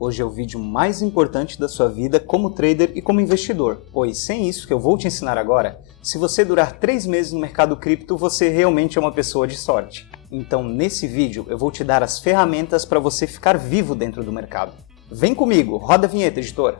Hoje é o vídeo mais importante da sua vida como trader e como investidor, pois sem isso que eu vou te ensinar agora, se você durar 3 meses no mercado cripto, você realmente é uma pessoa de sorte. Então nesse vídeo eu vou te dar as ferramentas para você ficar vivo dentro do mercado. Vem comigo, roda a vinheta, editor!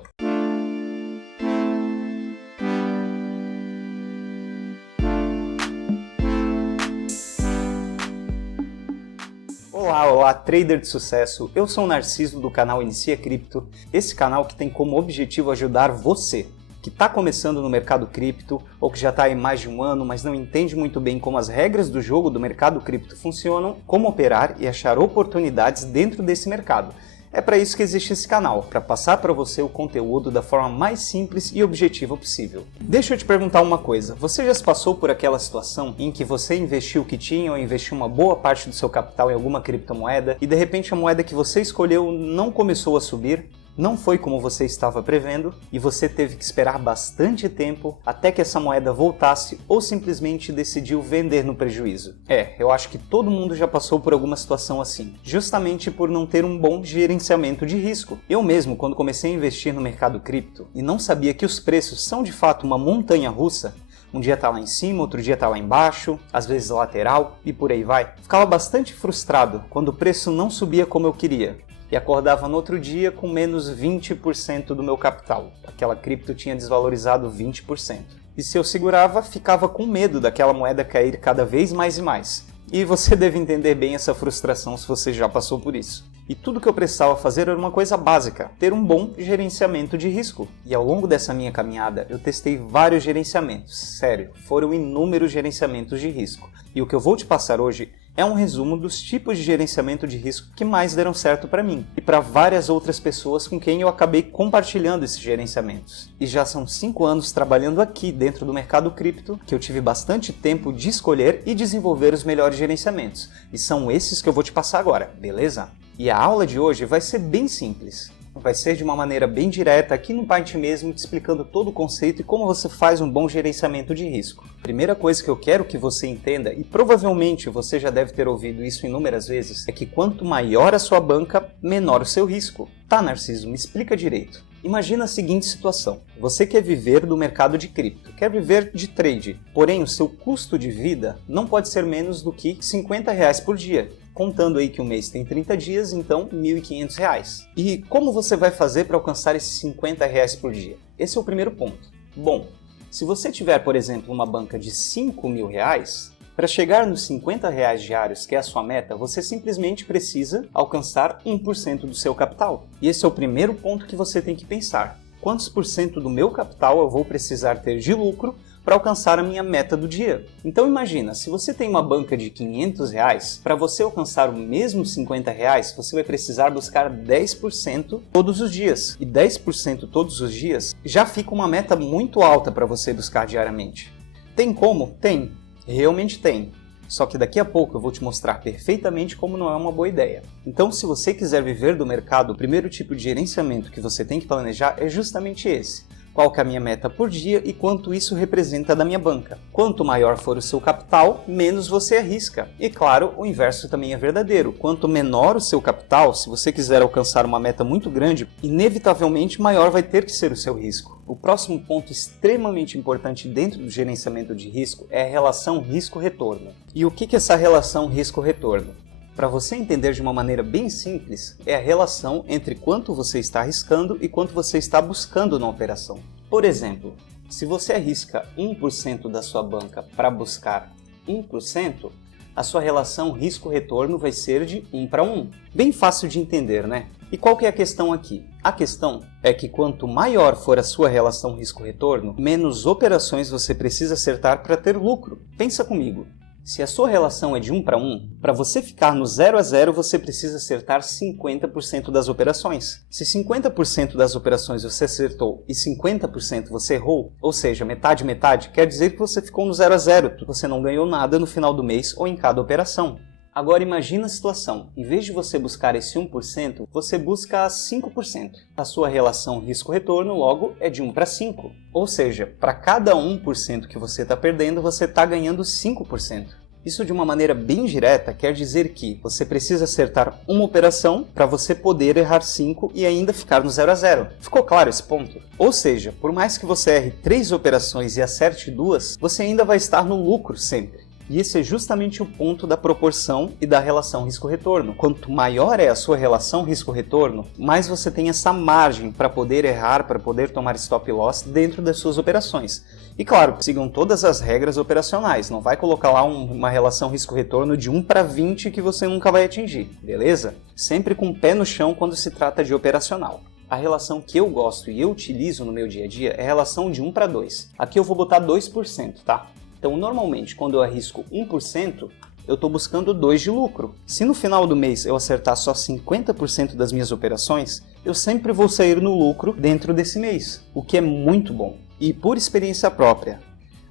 Olá, trader de sucesso! Eu sou o Narciso do canal Inicia Cripto, esse canal que tem como objetivo ajudar você, que está começando no mercado cripto ou que já está aí mais de um ano, mas não entende muito bem como as regras do jogo do mercado cripto funcionam, como operar e achar oportunidades dentro desse mercado. É para isso que existe esse canal, para passar para você o conteúdo da forma mais simples e objetiva possível. Deixa eu te perguntar uma coisa, você já se passou por aquela situação em que você investiu o que tinha ou investiu uma boa parte do seu capital em alguma criptomoeda e de repente a moeda que você escolheu não começou a subir? Não foi como você estava prevendo e você teve que esperar bastante tempo até que essa moeda voltasse ou simplesmente decidiu vender no prejuízo. Eu acho que todo mundo já passou por alguma situação assim, justamente por não ter um bom gerenciamento de risco. Eu mesmo, quando comecei a investir no mercado cripto e não sabia que os preços são de fato uma montanha-russa, um dia tá lá em cima, outro dia tá lá embaixo, às vezes lateral e por aí vai, ficava bastante frustrado quando o preço não subia como eu queria. E acordava no outro dia com menos 20% do meu capital. Aquela cripto tinha desvalorizado 20%. E se eu segurava, ficava com medo daquela moeda cair cada vez mais e mais. E você deve entender bem essa frustração se você já passou por isso. E tudo que eu precisava fazer era uma coisa básica, ter um bom gerenciamento de risco. E ao longo dessa minha caminhada, eu testei vários gerenciamentos. Sério, foram inúmeros gerenciamentos de risco. E o que eu vou te passar hoje é um resumo dos tipos de gerenciamento de risco que mais deram certo para mim e para várias outras pessoas com quem eu acabei compartilhando esses gerenciamentos. E já são 5 anos trabalhando aqui dentro do mercado cripto que eu tive bastante tempo de escolher e desenvolver os melhores gerenciamentos. E são esses que eu vou te passar agora, beleza? E a aula de hoje vai ser bem simples. Vai ser de uma maneira bem direta aqui no Paint mesmo, te explicando todo o conceito e como você faz um bom gerenciamento de risco. Primeira coisa que eu quero que você entenda, e provavelmente você já deve ter ouvido isso inúmeras vezes, é que quanto maior a sua banca, menor o seu risco. Tá, Narciso, me explica direito. Imagina a seguinte situação, você quer viver do mercado de cripto, quer viver de trade, porém o seu custo de vida não pode ser menos do que R$50 por dia. Contando aí que o mês tem 30 dias, então R$1.500. E como você vai fazer para alcançar esses R$50 por dia? Esse é o primeiro ponto. Bom, se você tiver, por exemplo, uma banca de R$5.000, para chegar nos R$50 diários, que é a sua meta, você simplesmente precisa alcançar 1% do seu capital. E esse é o primeiro ponto que você tem que pensar. Quantos por cento do meu capital eu vou precisar ter de lucro para alcançar a minha meta do dia? Então imagina, se você tem uma banca de R$500, para você alcançar o mesmo R$50, você vai precisar buscar 10% todos os dias. E 10% todos os dias já fica uma meta muito alta para você buscar diariamente. Tem como? Tem. Realmente tem. Só que daqui a pouco eu vou te mostrar perfeitamente como não é uma boa ideia. Então, se você quiser viver do mercado, o primeiro tipo de gerenciamento que você tem que planejar é justamente esse. Qual que é a minha meta por dia e quanto isso representa da minha banca. Quanto maior for o seu capital, menos você arrisca. E claro, o inverso também é verdadeiro. Quanto menor o seu capital, se você quiser alcançar uma meta muito grande, inevitavelmente maior vai ter que ser o seu risco. O próximo ponto extremamente importante dentro do gerenciamento de risco é a relação risco-retorno. E o que é essa relação risco-retorno? Para você entender de uma maneira bem simples, é a relação entre quanto você está arriscando e quanto você está buscando na operação. Por exemplo, se você arrisca 1% da sua banca para buscar 1%, a sua relação risco-retorno vai ser de 1 para 1. Bem fácil de entender, né? E qual que é a questão aqui? A questão é que quanto maior for a sua relação risco-retorno, menos operações você precisa acertar para ter lucro. Pensa comigo. Se a sua relação é de 1 para 1, para você ficar no 0 a 0 você precisa acertar 50% das operações. Se 50% das operações você acertou e 50% você errou, ou seja, metade, quer dizer que você ficou no 0 a 0, você não ganhou nada no final do mês ou em cada operação. Agora imagina a situação, em vez de você buscar esse 1%, você busca 5%. A sua relação risco-retorno logo é de 1 para 5. Ou seja, para cada 1% que você está perdendo, você está ganhando 5%. Isso de uma maneira bem direta quer dizer que você precisa acertar uma operação para você poder errar 5 e ainda ficar no 0 a 0. Ficou claro esse ponto? Ou seja, por mais que você erre 3 operações e acerte 2, você ainda vai estar no lucro sempre. E esse é justamente o ponto da proporção e da relação risco-retorno. Quanto maior é a sua relação risco-retorno, mais você tem essa margem para poder errar, para poder tomar stop loss dentro das suas operações. E claro, sigam todas as regras operacionais, não vai colocar lá uma relação risco-retorno de 1 para 20 que você nunca vai atingir, beleza? Sempre com o pé no chão quando se trata de operacional. A relação que eu gosto e eu utilizo no meu dia a dia é a relação de 1 para 2. Aqui eu vou botar 2%, tá? Então, normalmente, quando eu arrisco 1%, eu estou buscando 2 de lucro. Se no final do mês eu acertar só 50% das minhas operações, eu sempre vou sair no lucro dentro desse mês, o que é muito bom. E por experiência própria,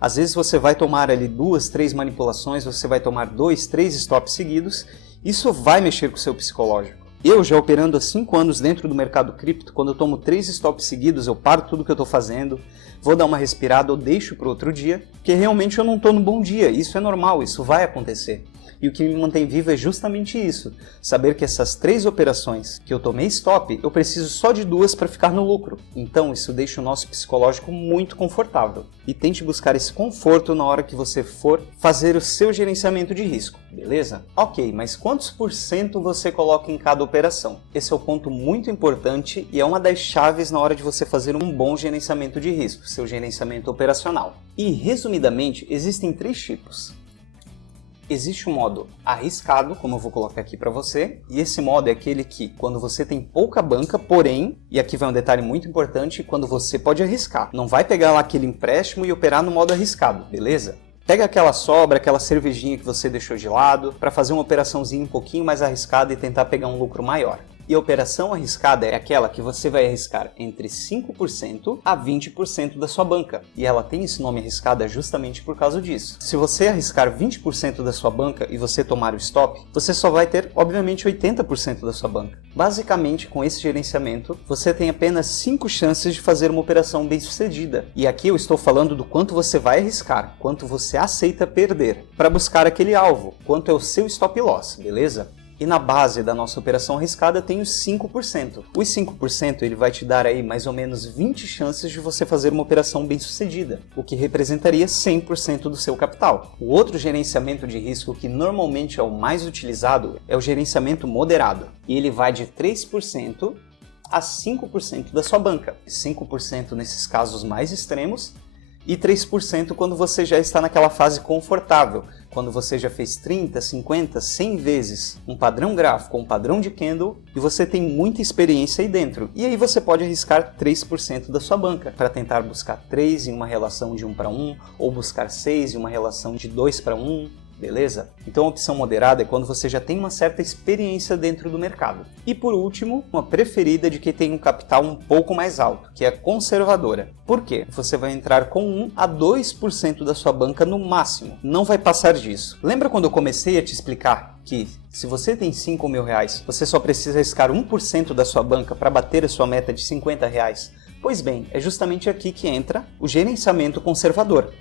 às vezes você vai tomar ali 2, 3 manipulações, você vai tomar 2, 3 stops seguidos, isso vai mexer com o seu psicológico. Eu já operando há 5 anos dentro do mercado cripto, quando eu tomo 3 stops seguidos, eu paro tudo que eu estou fazendo, vou dar uma respirada ou deixo para outro dia, porque realmente eu não estou no bom dia, isso é normal, isso vai acontecer. E o que me mantém vivo é justamente isso, saber que essas 3 operações que eu tomei stop, eu preciso só de 2 para ficar no lucro. Então isso deixa o nosso psicológico muito confortável. E tente buscar esse conforto na hora que você for fazer o seu gerenciamento de risco, beleza? Ok, mas quantos por cento você coloca em cada operação? Esse é o ponto muito importante e é uma das chaves na hora de você fazer um bom gerenciamento de risco, seu gerenciamento operacional. E resumidamente, existem 3 tipos. Existe um modo arriscado, como eu vou colocar aqui para você, e esse modo é aquele que, quando você tem pouca banca, porém, e aqui vai um detalhe muito importante, quando você pode arriscar. Não vai pegar lá aquele empréstimo e operar no modo arriscado, beleza? Pega aquela sobra, aquela cervejinha que você deixou de lado, para fazer uma operaçãozinha um pouquinho mais arriscada e tentar pegar um lucro maior. E a operação arriscada é aquela que você vai arriscar entre 5% a 20% da sua banca. E ela tem esse nome arriscada justamente por causa disso. Se você arriscar 20% da sua banca e você tomar o stop, você só vai ter, obviamente, 80% da sua banca. Basicamente, com esse gerenciamento, você tem apenas 5 chances de fazer uma operação bem sucedida. E aqui eu estou falando do quanto você vai arriscar, quanto você aceita perder, para buscar aquele alvo, quanto é o seu stop loss, beleza? E na base da nossa operação arriscada tem os 5%. Os 5% ele vai te dar aí mais ou menos 20 chances de você fazer uma operação bem sucedida, o que representaria 100% do seu capital. O outro gerenciamento de risco que normalmente é o mais utilizado é o gerenciamento moderado. E ele vai de 3% a 5% da sua banca. 5% nesses casos mais extremos e 3% quando você já está naquela fase confortável, quando você já fez 30, 50, 100 vezes um padrão gráfico, um padrão de candle e você tem muita experiência aí dentro. E aí você pode arriscar 3% da sua banca para tentar buscar 3 em uma relação de 1 para 1 ou buscar 6 em uma relação de 2 para 1. Beleza? Então a opção moderada é quando você já tem uma certa experiência dentro do mercado. E por último, uma preferida de quem tem um capital um pouco mais alto, que é a conservadora. Por quê? Você vai entrar com 1 a 2% da sua banca no máximo. Não vai passar disso. Lembra quando eu comecei a te explicar que se você tem 5 mil reais, você só precisa arriscar 1% da sua banca para bater a sua meta de 50 reais? Pois bem, é justamente aqui que entra o gerenciamento conservador.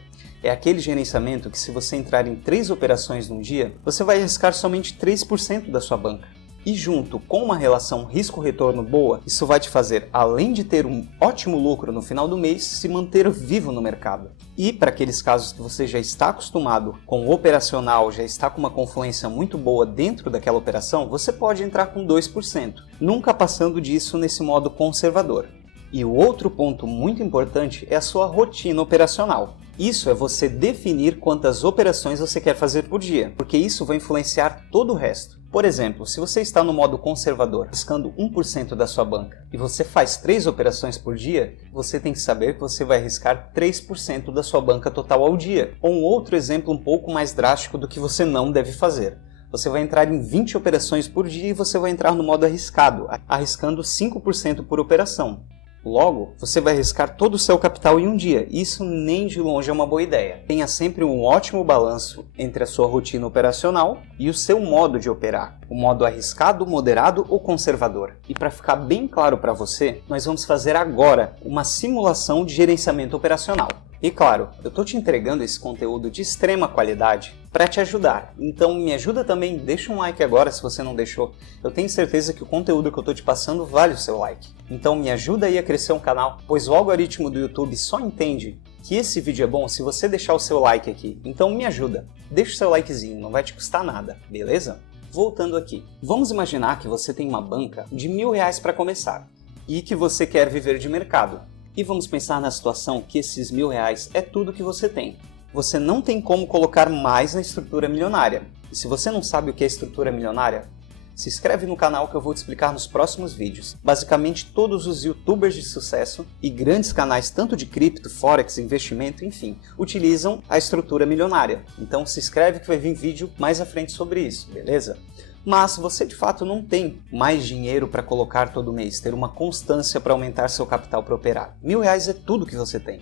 É aquele gerenciamento que se você entrar em 3 operações num dia, você vai arriscar somente 3% da sua banca. E junto com uma relação risco-retorno boa, isso vai te fazer, além de ter um ótimo lucro no final do mês, se manter vivo no mercado. E para aqueles casos que você já está acostumado com o operacional, já está com uma confluência muito boa dentro daquela operação, você pode entrar com 2%, nunca passando disso nesse modo conservador. E o outro ponto muito importante é a sua rotina operacional. Isso é você definir quantas operações você quer fazer por dia, porque isso vai influenciar todo o resto. Por exemplo, se você está no modo conservador, arriscando 1% da sua banca, e você faz 3 operações por dia, você tem que saber que você vai arriscar 3% da sua banca total ao dia. Ou um outro exemplo um pouco mais drástico do que você não deve fazer. Você vai entrar em 20 operações por dia e você vai entrar no modo arriscado, arriscando 5% por operação. Logo, você vai arriscar todo o seu capital em um dia. Isso nem de longe é uma boa ideia. Tenha sempre um ótimo balanço entre a sua rotina operacional e o seu modo de operar. O modo arriscado, moderado ou conservador. E para ficar bem claro para você, nós vamos fazer agora uma simulação de gerenciamento operacional. E claro, eu estou te entregando esse conteúdo de extrema qualidade para te ajudar. Então me ajuda também, deixa um like agora se você não deixou. Eu tenho certeza que o conteúdo que eu estou te passando vale o seu like. Então me ajuda aí a crescer um canal, pois o algoritmo do YouTube só entende que esse vídeo é bom se você deixar o seu like aqui. Então me ajuda, deixa o seu likezinho, não vai te custar nada, beleza? Voltando aqui, vamos imaginar que você tem uma banca de R$1.000 para começar e que você quer viver de mercado. E vamos pensar na situação que esses R$1.000 é tudo que você tem. Você não tem como colocar mais na estrutura milionária. E se você não sabe o que é estrutura milionária, se inscreve no canal que eu vou te explicar nos próximos vídeos. Basicamente, todos os youtubers de sucesso e grandes canais tanto de cripto, forex, investimento, enfim, utilizam a estrutura milionária. Então se inscreve que vai vir vídeo mais à frente sobre isso, beleza? Mas você de fato não tem mais dinheiro para colocar todo mês, ter uma constância para aumentar seu capital para operar. R$1.000 é tudo que você tem.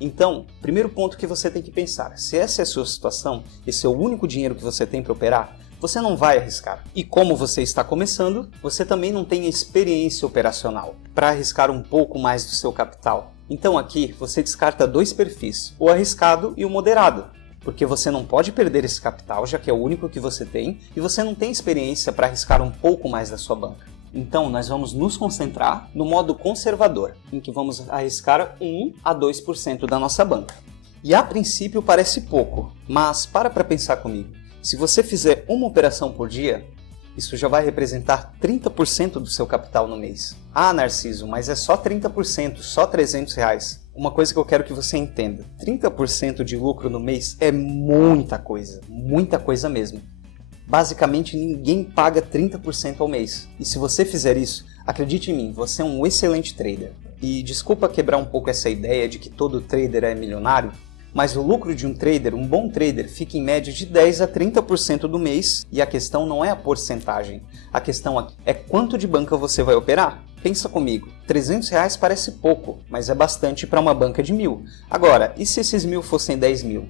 Então, primeiro ponto que você tem que pensar, se essa é a sua situação, esse é o único dinheiro que você tem para operar, você não vai arriscar. E como você está começando, você também não tem experiência operacional para arriscar um pouco mais do seu capital. Então aqui você descarta dois perfis, o arriscado e o moderado, porque você não pode perder esse capital, já que é o único que você tem, e você não tem experiência para arriscar um pouco mais da sua banca. Então nós vamos nos concentrar no modo conservador, em que vamos arriscar 1 a 2% da nossa banca. E a princípio parece pouco, mas para pensar comigo. Se você fizer uma operação por dia, isso já vai representar 30% do seu capital no mês. Ah, Narciso, mas é só 30%, só R$300. Uma coisa que eu quero que você entenda, 30% de lucro no mês é muita coisa mesmo. Basicamente, ninguém paga 30% ao mês. E se você fizer isso, acredite em mim, você é um excelente trader. E desculpa quebrar um pouco essa ideia de que todo trader é milionário, mas o lucro de um trader, um bom trader, fica em média de 10 a 30% do mês. E a questão não é a porcentagem, a questão é quanto de banca você vai operar. Pensa comigo, R$300 parece pouco, mas é bastante para uma banca de 1.000. Agora, e se esses 1.000 fossem 10.000?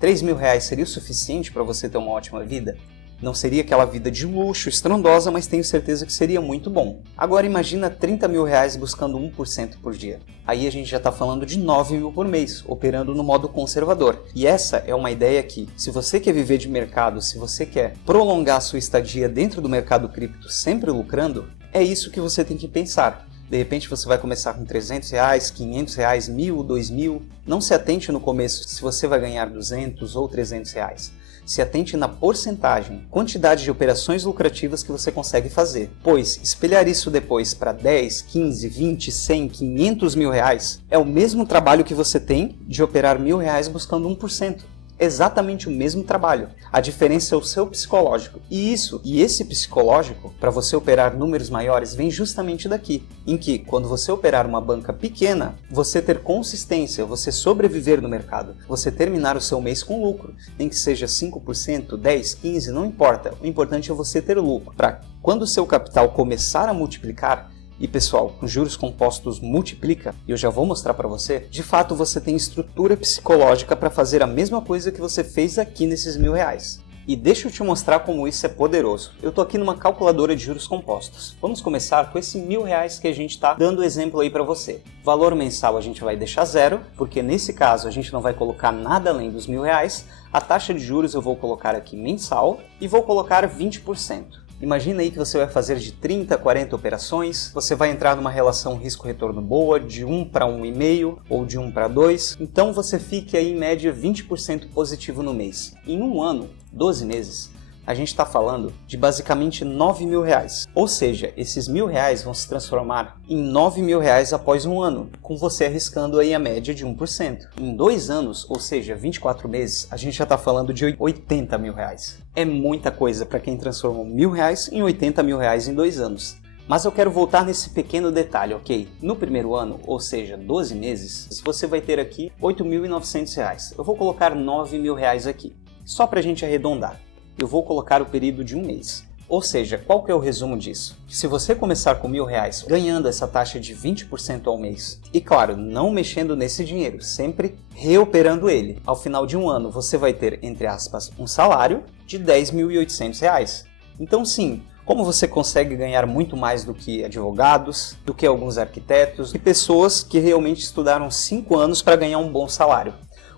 R$3.000 seria o suficiente para você ter uma ótima vida? Não seria aquela vida de luxo, estrondosa, mas tenho certeza que seria muito bom. Agora imagina R$30.000 buscando 1% por dia. Aí a gente já está falando de 9.000 por mês, operando no modo conservador. E essa é uma ideia que, se você quer viver de mercado, se você quer prolongar sua estadia dentro do mercado cripto sempre lucrando, é isso que você tem que pensar. De repente você vai começar com R$300, R$500, R$1.000, R$2.000. Não se atente no começo se você vai ganhar R$200 ou R$300. Se atente na porcentagem, quantidade de operações lucrativas que você consegue fazer, pois espelhar isso depois para 10, 15, 20, 100, 500 mil reais é o mesmo trabalho que você tem de operar R$1.000 buscando 1%. Exatamente o mesmo trabalho. A diferença é o seu psicológico. E esse psicológico, para você operar números maiores, vem justamente daqui. Em que, quando você operar uma banca pequena, você ter consistência, você sobreviver no mercado, você terminar o seu mês com lucro. Nem que seja 5%, 10%, 15%, não importa. O importante é você ter lucro. Para quando o seu capital começar a multiplicar, e pessoal, com juros compostos multiplica, e eu já vou mostrar para você, de fato você tem estrutura psicológica para fazer a mesma coisa que você fez aqui nesses R$1.000. E deixa eu te mostrar como isso é poderoso. Eu estou aqui numa calculadora de juros compostos. Vamos começar com esse R$1.000 que a gente está dando exemplo aí para você. Valor mensal a gente vai deixar zero, porque nesse caso a gente não vai colocar nada além dos R$1.000. A taxa de juros eu vou colocar aqui mensal e vou colocar 20%. Imagina aí que você vai fazer de 30 a 40 operações, você vai entrar numa relação risco-retorno boa, de 1 para 1,5 ou de 1 para 2, então você fique aí em média 20% positivo no mês. Em um ano, 12 meses, a gente está falando de basicamente R$9.000. Ou seja, esses R$1.000 vão se transformar em R$9.000 após um ano, com você arriscando aí a média de 1%. Em 2 anos, ou seja, 24 meses, a gente já está falando de R$80.000. É muita coisa para quem transformou R$1.000 em R$80.000 em 2 anos. Mas eu quero voltar nesse pequeno detalhe, ok? No primeiro ano, ou seja, 12 meses, você vai ter aqui R$8.900. Eu vou colocar R$9.000 aqui, só para a gente arredondar. Eu vou colocar o período de um mês. Ou seja, qual que é o resumo disso? Se você começar com R$1.000 ganhando essa taxa de 20% ao mês, e claro, não mexendo nesse dinheiro, sempre reoperando ele, ao final de um ano você vai ter, entre aspas, um salário de R$10.800. Então sim, como você consegue ganhar muito mais do que advogados, do que alguns arquitetos e pessoas que realmente estudaram 5 anos para ganhar um bom salário?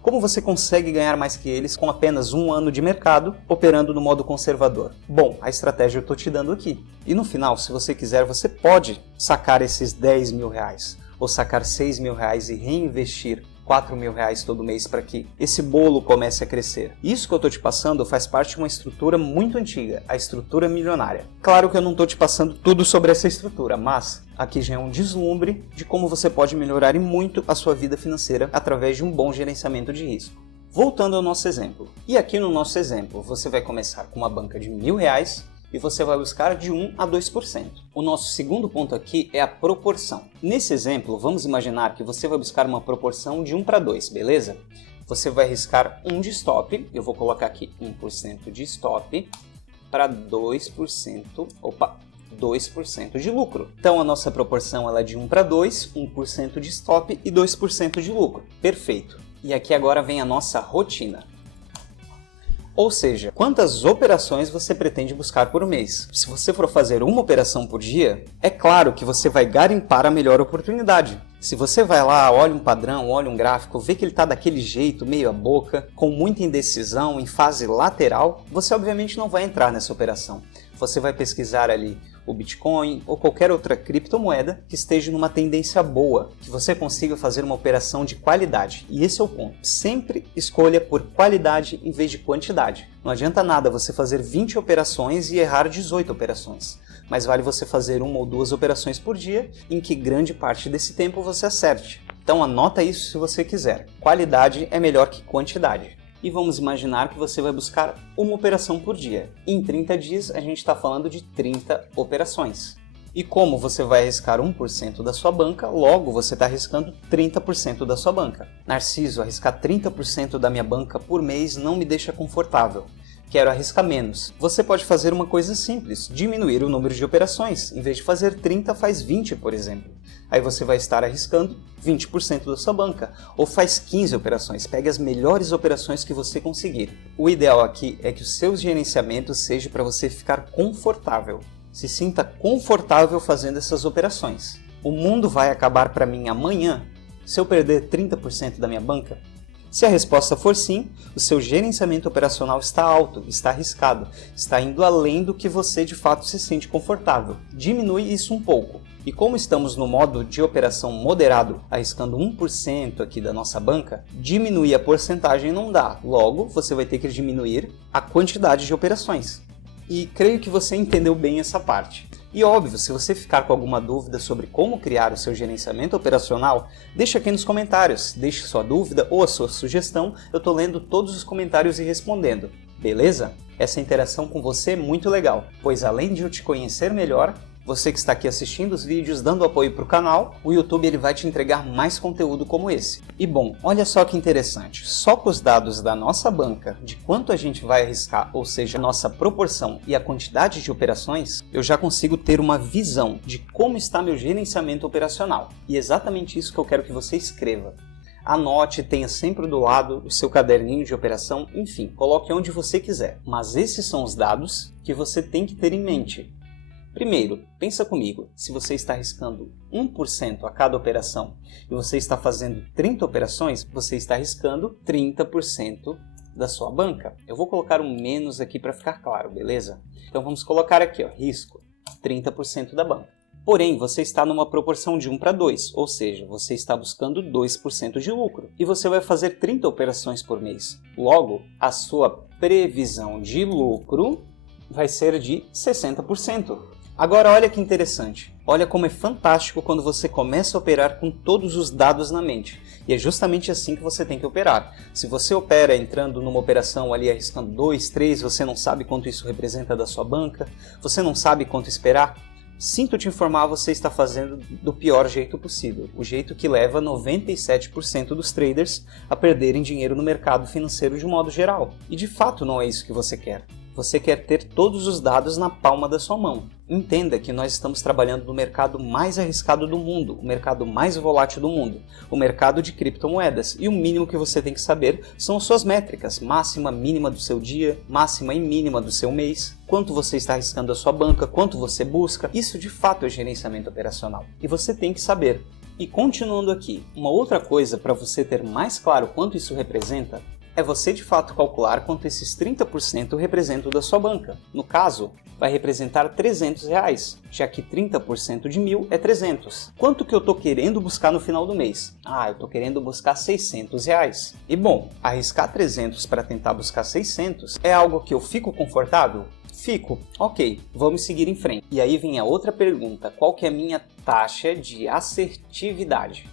Como você consegue ganhar mais que eles com apenas um ano de mercado, operando no modo conservador? Bom, a estratégia eu estou te dando aqui. E no final, se você quiser, você pode sacar esses 10 mil reais, ou sacar 6 mil reais e reinvestir 4 mil reais todo mês para que esse bolo comece a crescer. Isso que eu estou te passando faz parte de uma estrutura muito antiga, a estrutura milionária. Claro que eu não estou te passando tudo sobre essa estrutura, mas aqui já é um deslumbre de como você pode melhorar e muito a sua vida financeira através de um bom gerenciamento de risco. Voltando ao nosso exemplo. E aqui no nosso exemplo, você vai começar com uma banca de R$1.000 e você vai buscar de 1 a 2%. O nosso segundo ponto aqui é a proporção. Nesse exemplo, vamos imaginar que você vai buscar uma proporção de 1 para 2, beleza? Você vai arriscar 1 de stop, eu vou colocar aqui 1% de stop para 2%, 2% de lucro. Então a nossa proporção ela é de 1 para 2, 1% de stop e 2% de lucro. Perfeito. E aqui agora vem a nossa rotina. Ou seja, quantas operações você pretende buscar por mês? Se você for fazer uma operação por dia, é claro que você vai garimpar a melhor oportunidade. Se você vai lá, olha um padrão, olha um gráfico, vê que ele está daquele jeito, meio a boca, com muita indecisão, em fase lateral, você obviamente não vai entrar nessa operação. Você vai pesquisar ali o Bitcoin ou qualquer outra criptomoeda que esteja numa tendência boa, que você consiga fazer uma operação de qualidade. E esse é o ponto. Sempre escolha por qualidade em vez de quantidade. Não adianta nada você fazer 20 operações e errar 18 operações. Mas vale você fazer 1 ou 2 operações por dia, em que grande parte desse tempo você acerte. Então anota isso se você quiser. Qualidade é melhor que quantidade. E vamos imaginar que você vai buscar uma operação por dia. Em 30 dias, a gente está falando de 30 operações. E como você vai arriscar 1% da sua banca, logo você está arriscando 30% da sua banca. Narciso, arriscar 30% da minha banca por mês não me deixa confortável. Quero arriscar menos. Você pode fazer uma coisa simples, diminuir o número de operações. Em vez de fazer 30, faz 20, por exemplo. Aí você vai estar arriscando 20% da sua banca. Ou faz 15 operações, pegue as melhores operações que você conseguir. O ideal aqui é que o seu gerenciamento seja para você ficar confortável. Se sinta confortável fazendo essas operações. O mundo vai acabar para mim amanhã se eu perder 30% da minha banca? Se a resposta for sim, o seu gerenciamento operacional está alto, está arriscado, está indo além do que você de fato se sente confortável. Diminui isso um pouco. E como estamos no modo de operação moderado, arriscando 1% aqui da nossa banca, diminuir a porcentagem não dá. Logo, você vai ter que diminuir a quantidade de operações. E creio que você entendeu bem essa parte. E óbvio, se você ficar com alguma dúvida sobre como criar o seu gerenciamento operacional, deixa aqui nos comentários, deixe sua dúvida ou a sua sugestão, eu estou lendo todos os comentários e respondendo, beleza? Essa interação com você é muito legal, pois além de eu te conhecer melhor, você que está aqui assistindo os vídeos, dando apoio para o canal, o YouTube ele vai te entregar mais conteúdo como esse. E bom, olha só que interessante, só com os dados da nossa banca, de quanto a gente vai arriscar, ou seja, a nossa proporção e a quantidade de operações, eu já consigo ter uma visão de como está meu gerenciamento operacional. E é exatamente isso que eu quero que você escreva. Anote, tenha sempre do lado o seu caderninho de operação, enfim, coloque onde você quiser. Mas esses são os dados que você tem que ter em mente. Primeiro, pensa comigo, se você está arriscando 1% a cada operação e você está fazendo 30 operações, você está arriscando 30% da sua banca. Eu vou colocar um menos aqui para ficar claro, beleza? Então vamos colocar aqui, ó, risco, 30% da banca. Porém, você está numa proporção de 1 para 2, ou seja, você está buscando 2% de lucro. E você vai fazer 30 operações por mês. Logo, a sua previsão de lucro vai ser de 60%. Agora olha que interessante, olha como é fantástico quando você começa a operar com todos os dados na mente. E é justamente assim que você tem que operar. Se você opera entrando numa operação ali arriscando 2, 3, você não sabe quanto isso representa da sua banca, você não sabe quanto esperar, sinto te informar, você está fazendo do pior jeito possível. O jeito que leva 97% dos traders a perderem dinheiro no mercado financeiro de um modo geral. E de fato não é isso que você quer. Você quer ter todos os dados na palma da sua mão. Entenda que nós estamos trabalhando no mercado mais arriscado do mundo, o mercado mais volátil do mundo, o mercado de criptomoedas. E o mínimo que você tem que saber são as suas métricas, máxima, mínima do seu dia, máxima e mínima do seu mês, quanto você está arriscando a sua banca, quanto você busca. Isso de fato é gerenciamento operacional. E você tem que saber. E continuando aqui, uma outra coisa para você ter mais claro quanto isso representa é você de fato calcular quanto esses 30% representam da sua banca. No caso, vai representar R$300, já que 30% de 1.000 é 300. Quanto que eu estou querendo buscar no final do mês? Eu estou querendo buscar R$600. E bom, arriscar 300 para tentar buscar 600 é algo que eu fico confortável? Fico. Ok, vamos seguir em frente. E aí vem a outra pergunta, qual que é a minha taxa de assertividade?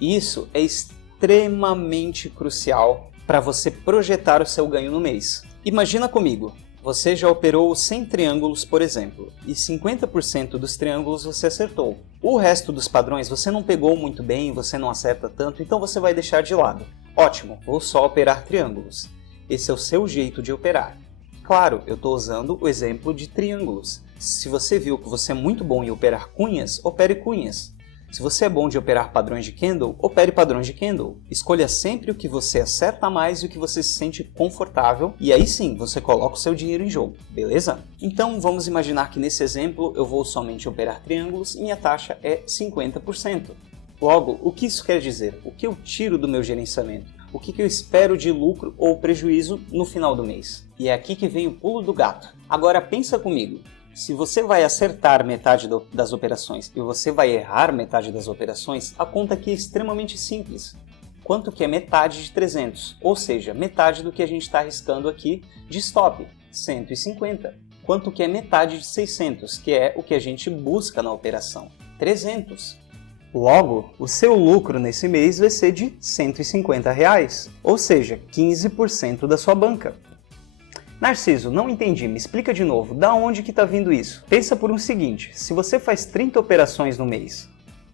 Isso é extremamente crucial para você projetar o seu ganho no mês. Imagina comigo, você já operou 100 triângulos, por exemplo, e 50% dos triângulos você acertou. O resto dos padrões você não pegou muito bem, você não acerta tanto, então você vai deixar de lado. Ótimo, vou só operar triângulos. Esse é o seu jeito de operar. Claro, eu estou usando o exemplo de triângulos. Se você viu que você é muito bom em operar cunhas, opere cunhas. Se você é bom de operar padrões de candle, opere padrões de candle. Escolha sempre o que você acerta mais e o que você se sente confortável, e aí sim você coloca o seu dinheiro em jogo, beleza? Então vamos imaginar que nesse exemplo eu vou somente operar triângulos e minha taxa é 50%. Logo, o que isso quer dizer? O que eu tiro do meu gerenciamento? O que eu espero de lucro ou prejuízo no final do mês? E é aqui que vem o pulo do gato. Agora pensa comigo. Se você vai acertar metade das operações e você vai errar metade das operações, a conta aqui é extremamente simples. Quanto que é metade de 300? Ou seja, metade do que a gente está arriscando aqui de stop, 150. Quanto que é metade de 600, que é o que a gente busca na operação, 300. Logo, o seu lucro nesse mês vai ser de R$150, ou seja, 15% da sua banca. Narciso, não entendi, me explica de novo, da onde que está vindo isso? Pensa por um seguinte, se você faz 30 operações no mês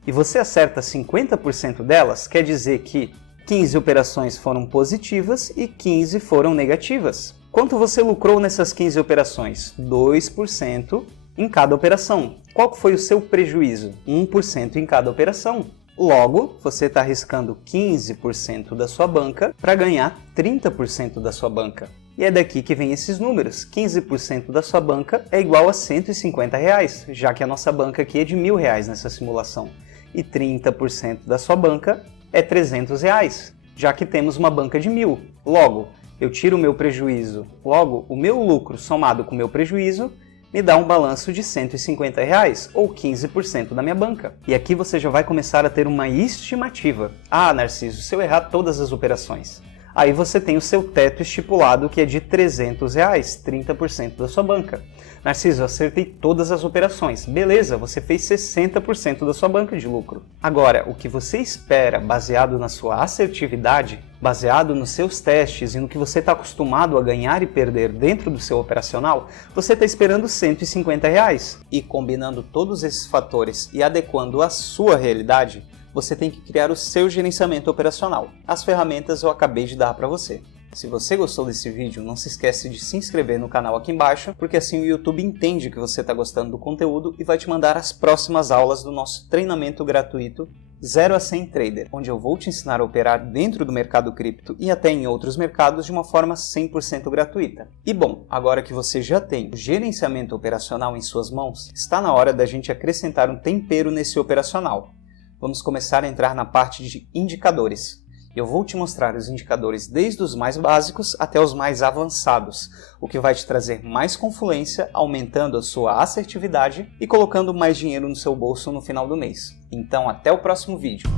e você acerta 50% delas, quer dizer que 15 operações foram positivas e 15 foram negativas. Quanto você lucrou nessas 15 operações? 2% em cada operação. Qual foi o seu prejuízo? 1% em cada operação. Logo, você está arriscando 15% da sua banca para ganhar 30% da sua banca. E é daqui que vem esses números. 15% da sua banca é igual a R$150, já que a nossa banca aqui é de R$1.000 nessa simulação. E 30% da sua banca é R$300, já que temos uma banca de 1.000. Logo, eu tiro o meu prejuízo. Logo, o meu lucro somado com o meu prejuízo me dá um balanço de R$150, ou 15% da minha banca. E aqui você já vai começar a ter uma estimativa. Narciso, se eu errar todas as operações. Aí você tem o seu teto estipulado que é de R$300, 30% da sua banca. Narciso, eu acertei todas as operações. Beleza, você fez 60% da sua banca de lucro. Agora, o que você espera baseado na sua assertividade, baseado nos seus testes e no que você está acostumado a ganhar e perder dentro do seu operacional, você está esperando R$150. E combinando todos esses fatores e adequando a sua realidade, você tem que criar o seu gerenciamento operacional. As ferramentas eu acabei de dar para você. Se você gostou desse vídeo, não se esquece de se inscrever no canal aqui embaixo, porque assim o YouTube entende que você está gostando do conteúdo e vai te mandar as próximas aulas do nosso treinamento gratuito 0 a 100 Trader, onde eu vou te ensinar a operar dentro do mercado cripto e até em outros mercados de uma forma 100% gratuita. E bom, agora que você já tem o gerenciamento operacional em suas mãos, está na hora da gente acrescentar um tempero nesse operacional. Vamos começar a entrar na parte de indicadores. Eu vou te mostrar os indicadores desde os mais básicos até os mais avançados, o que vai te trazer mais confluência, aumentando a sua assertividade e colocando mais dinheiro no seu bolso no final do mês. Então até o próximo vídeo.